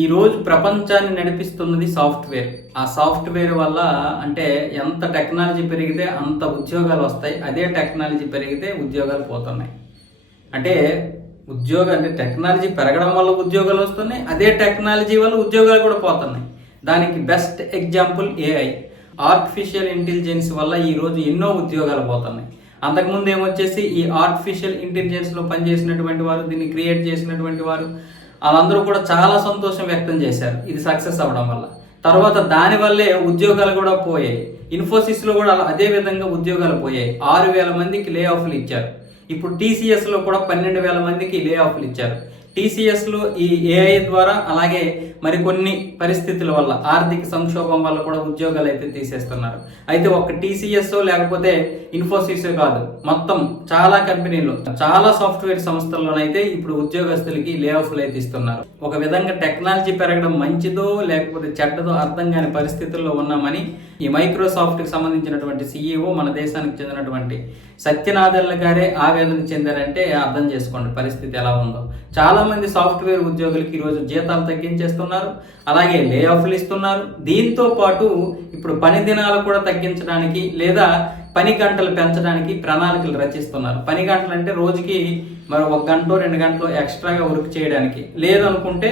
ఈరోజు ప్రపంచాన్ని నడిపిస్తున్నది సాఫ్ట్వేర్. ఆ సాఫ్ట్వేర్ వల్ల అంటే ఎంత టెక్నాలజీ పెరిగితే అంత ఉద్యోగాలు వస్తాయి. అదే టెక్నాలజీ పెరిగితే ఉద్యోగాలు పోతున్నాయి. అంటే ఉద్యోగం అంటే టెక్నాలజీ పెరగడం వల్ల ఉద్యోగాలు వస్తున్నాయి. అదే టెక్నాలజీ వల్ల ఉద్యోగాలు కూడా పోతున్నాయి. దానికి best example AI. Artificial intelligence వల్ల ఈరోజు ఎన్నో ఉద్యోగాలు పోతున్నాయి. అంతకుముందు ఏమొచ్చేసి ఈ ఆర్టిఫిషియల్ ఇంటెలిజెన్స్లో పనిచేసినటువంటి వారు దీన్ని క్రియేట్ చేసినటువంటి వారు వాళ్ళందరూ కూడా చాలా సంతోషం వ్యక్తం చేశారు. ఇది సక్సెస్ అవ్వడం వల్ల. తర్వాత దానివల్లే ఉద్యోగాలు కూడా పోయాయి. ఇన్ఫోసిస్లో కూడా అలా- అదే విధంగా ఉద్యోగాలు పోయాయి. ఆరు వేల మందికి లే ఆఫ్లు ఇచ్చారు. ఇప్పుడు టీసీఎస్లో కూడా పన్నెండు వేల మందికి లే ఆఫ్లు ఇచ్చారు. టీసీఎస్లో ఈ ఏఐ ద్వారా అలాగే మరికొన్ని పరిస్థితుల వల్ల ఆర్థిక సంక్షోభం వల్ల కూడా ఉద్యోగాలు అయితే తీసేస్తున్నారు. అయితే ఒక టీసీఎస్ లేకపోతే ఇన్ఫోసిస్ కాదు. మొత్తం చాలా కంపెనీలు చాలా సాఫ్ట్వేర్ సంస్థల్లోనైతే ఇప్పుడు ఉద్యోగస్తులకి లే ఆఫ్లు అయితే ఇస్తున్నారు. ఒక విధంగా టెక్నాలజీ పెరగడం మంచిదో లేకపోతే చెడ్డదో అర్థం కాని పరిస్థితుల్లో ఉన్నామని ఈ మైక్రోసాఫ్ట్కి సంబంధించినటువంటి సీఈఓ మన దేశానికి చెందినటువంటి సత్యనాదెల్ల గారే ఆవేదన చెందారంటే అర్థం చేసుకోండి పరిస్థితి ఎలా ఉందో. చాలా మంది సాఫ్ట్వేర్ ఉద్యోగులకి ఈరోజు జీతాలు తగ్గించేస్తున్నారు అలాగే లే ఆఫ్లు ఇస్తున్నారు. దీంతో పాటు ఇప్పుడు పని దినాలు కూడా తగ్గించడానికి లేదా పని గంటలు పెంచడానికి ప్రణాళికలు రచిస్తున్నారు. పని గంటలు అంటే రోజుకి మరి ఒక గంట రెండు గంటలు ఎక్స్ట్రాగా వర్క్ చేయడానికి. లేదనుకుంటే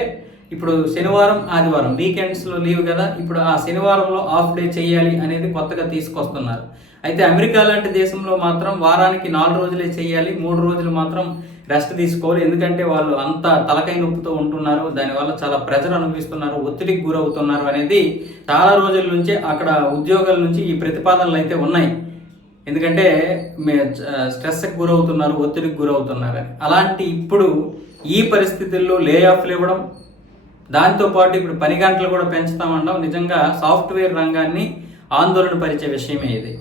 ఇప్పుడు శనివారం ఆదివారం. వీకెండ్స్లో లీవ్ కదా ఇప్పుడు ఆ శనివారంలో ఆఫ్ డే చేయాలి అనేది కొత్తగా తీసుకొస్తున్నారు. అయితే అమెరికా లాంటి దేశంలో మాత్రం వారానికి నాలుగు రోజులే చేయాలి మూడు రోజులు మాత్రం రెస్ట్ తీసుకోవాలి. ఎందుకంటే వాళ్ళు అంత తలకై నొప్పితో ఉంటున్నారు దానివల్ల చాలా ప్రెజర్ అనుభవిస్తున్నారు ఒత్తిడికి గురవుతున్నారు అనేది చాలా రోజుల నుంచే అక్కడ ఉద్యోగాల నుంచి ఈ ప్రతిపాదనలు అయితే ఉన్నాయి. ఎందుకంటే స్ట్రెస్కి గురవుతున్నారు ఒత్తిడికి గురవుతున్నారు అని. అలాంటి ఇప్పుడు ఈ పరిస్థితుల్లో లే ఆఫ్లు ఇవ్వడం దాంతోపాటు ఇప్పుడు పని గంటలు కూడా పెంచుతామన్నాం నిజంగా సాఫ్ట్వేర్ రంగాన్ని ఆందోళన పరిచే విషయమే ఇది.